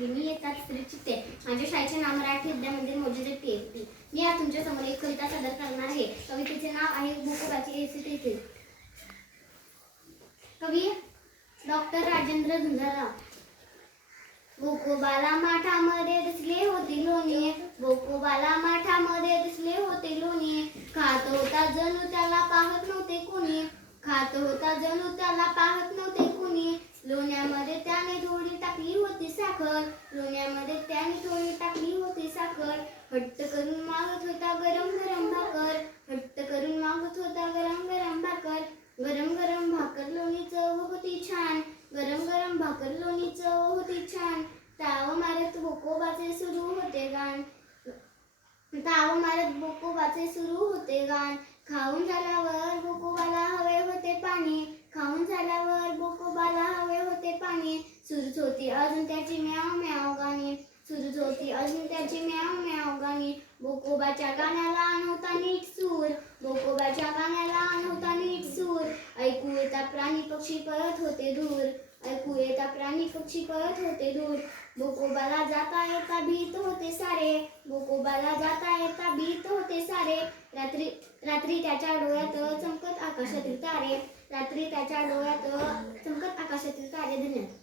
आठवी मी येतात तिसरी चित्ते. माझ्या शाळेचे नाव मराठी विद्या मंदिर मोजेचे PFP. मी आज तुमच्या समोर एक कविता सादर करणार आहे. कवितेचे नाव आहे भूकोबाची एसीटी. कवी डॉक्टर राजेंद्र झुंजारराव. भूकोबाला माठामध्ये दिसले होते लोणी, भूकोबाला माठामध्ये दिसले होते लोणी. खात होता जणू त्याला पाहत नव्हते कोणी, खात होता जणू त्याला पाहत नव्हते कोणी. लोण्यामध्ये त्याने थोडी टाकली होती साखर, लोण्यामध्ये त्याने थोडी टाकली होती साखर. हट्ट करून मागत होता गरम गरम भाकर, हट्ट करून मागत होता गरम गरम भाकर. गरम गरम भाकर लोणी चव होती छान, गरम गरम भाकर लोणी चव होती छान. ताव मारत भूकोबाचे सुरू होते गाण, ताव मारत भूकोबाचे सुरू होते गाण. खाऊन झाल्यावर भूकोबाला हवे होते पाणी, खाऊन झाल्यावर भूकोबाला हवे होते पाणी. सुरूच होती अजून त्याची म्याव म्याव गाणी, सुरूच होती अजून त्याची म्याव म्याव गाणी. भूकोबाच्या गाण्याला नव्हता नीट सूर, भूकोबाच्या गाण्याला नव्हता नीट सूर. ऐकू येता प्राणी पक्षी पळत होते दूर, ऐकू येता प्राणी पक्षी पळत होते दूर. भूकोबाला जाता येता भीत होते सारे, भूकोबाला जाता येता भीत होते सारे. रात्री रात्री त्याच्या डोळ्यात चमकत आकाशातील तारे, रात्री त्याच्या डोळ्यात चमकत आकाशातील तारे. धन्यवाद.